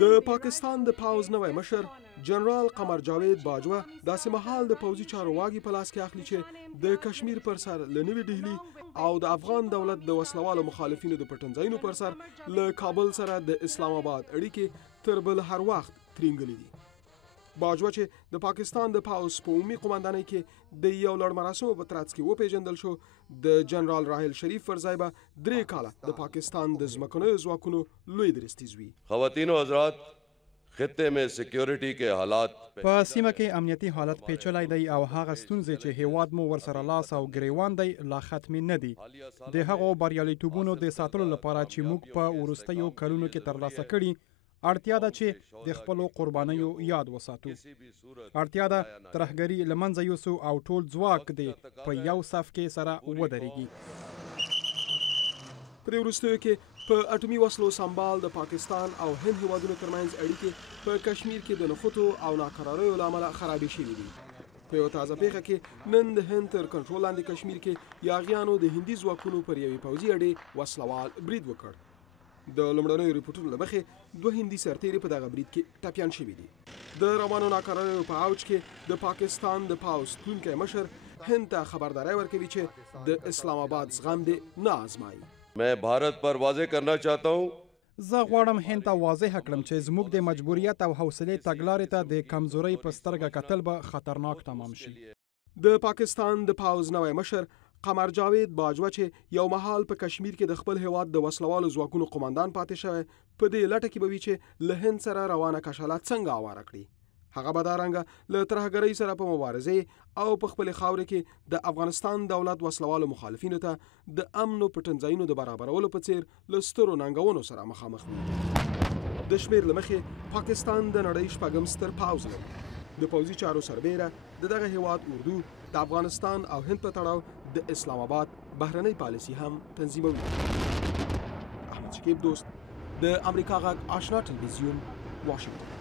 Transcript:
د پاکستان د پاوز نوی مشر جنرال قمر جاوید باجوه داسې مهال د پوځي چارو واګې په لاس کې اخلي چې د کشمیر پر سر له نوې ډهلي او د افغان دولت د وسلوالو مخالفینو د پټنځایونو پر سر له کابل سره د اسلام آباد اړیکې تر بل هر وخت ترینګلې دي. باجوه چې د پاکستان د پاوز په عمومي قومندانۍ کې د یو لړ مراسمو په ترڅ کې وپیژندل شو، د جنرال راحل شریف پر ځای به 3 کاله د پاکستان د ځمکنیو ځواکونو لوی درستیز وي. خواتین و حضرات، خطے میں سیکیورٹی کے حالات په سیمه کې امنیتي حالت پیچلی دی او هغه ستونزې چې هیواد مو ورسره لاس او ګریوان دی لا ختمې نه دي. د هغو بریالیتوبونو د ساتلو لپاره چې موږ په وروستیو کلونو کې ترلاسه کړي، اړتیا ده چې د خپلو قربانیو یاد وساتو. اړتیا ده ترهګري له منځه یوسو او ټول ځواک دې په یو صف کې سره ودرېږي. په دې وروستیو کې په اټومي وسلو سمبال د پاکستان او هند هیوادونو ترمنځ اړیکې په کشمیر کې د نښتو او ناقراریو له امله خرابې شوي دي. په یو تازه پیښه کې نن د هند تر کنټرول لاندې کشمیر کې یاغیانو د هندي ځواکونو پر یوې پوځي اډې وسلوال برید وکړ. د لومړنیو ریپورټونو له مخې 2 هندي سرتیري په دغه برید کې ټپیان شوي دي. د روانو ناقراریو په اوج کې د پاکستان د پاوز تلونکی مشر هند ته خبرداری ورکوي چې د اسلام آباد زغم دې نه آزمایي. میں بھارت پر واضح کرنا چاہتا ہوں، زه غواړم هند ته واضح کړم چې زموږ د مجبوریت او حوصلې تګلارې ته د کمزورۍ په سترګه کتل به خطرناک تمام شي. د پاکستان د پاوز نوی مشر قمر جاوید باجوه چې یو مهال په کشمیر کې د خپل هیواد د وسلوالو ځواکونو قومندان پاتې شوی، په دې لټه کې به وي چې له هند سره روانه کشاله څنګه اواره کړي. هغه به دارنګه له ترهګرۍ سره په مبارزې او په خپلې خاورې کې د افغانستان دولت وسلوالو مخالفینو ته د امن او پټنځایونو د برابرولو په څیر له سترو ننګونو سره مخامخ وي. د شمېر له مخې پاکستان د نړۍ 6م ستر پاوز لري. د پوځي چارو سربیره د دغه هیواد اردو د افغانستان او هند په تړاو د اسلام آباد بهرنۍ پالیسي هم تنظیموي. احمد شکیب دوست، د امریکا غږ آشنا ټلویزیون، واشنگټن.